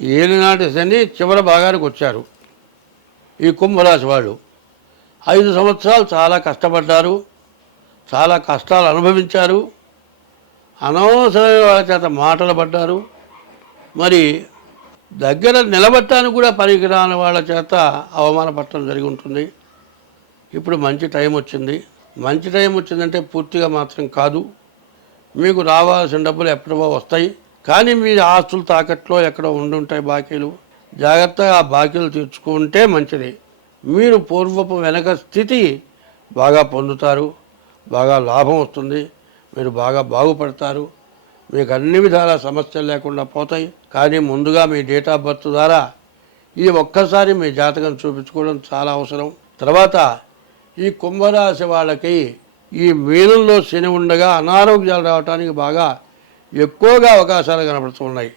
ఏలినాటి శని చివరి భాగానికి వచ్చారు. ఈ కుంభరాశి వాళ్ళు 5 సంవత్సరాలు చాలా కష్టపడ్డారు, చాలా కష్టాలు అనుభవించారు, అనవసరమైన వాళ్ళ చేత మాటలు పడ్డారు. మరి దగ్గర నిలబట్టడానికి కూడా పనికిరాని వాళ్ళ చేత అవమానపడటం జరిగి ఉంటుంది. ఇప్పుడు మంచి టైం వచ్చింది. మంచి టైం వచ్చిందంటే పూర్తిగా మాత్రం కాదు, మీకు రావాల్సిన డబ్బులు ఎప్పుడో వస్తాయి. కానీ మీ ఆస్తులు తాకట్లో ఎక్కడో ఉండుంటాయి బాకీలు. జాగ్రత్తగా ఆ బాకీలు తీర్చుకుంటే మంచిది. మీరు పూర్వపు వెనక స్థితి బాగా పొందుతారు, బాగా లాభం వస్తుంది, మీరు బాగా బాగుపడతారు, మీకు అన్ని విధాల సమస్యలు లేకుండా పోతాయి. కానీ ముందుగా మీ డేట్ ఆఫ్ బర్త్ ద్వారా ఈ ఒక్కసారి మీ జాతకం చూపించుకోవడం చాలా అవసరం. తర్వాత ఈ కుంభరాశి వాళ్ళకి ఈ మీనంలో శని ఉండగా అనారోగ్యాలు రావడానికి బాగా ఎక్కువగా అవకాశాలు కనపడుతున్నాయి.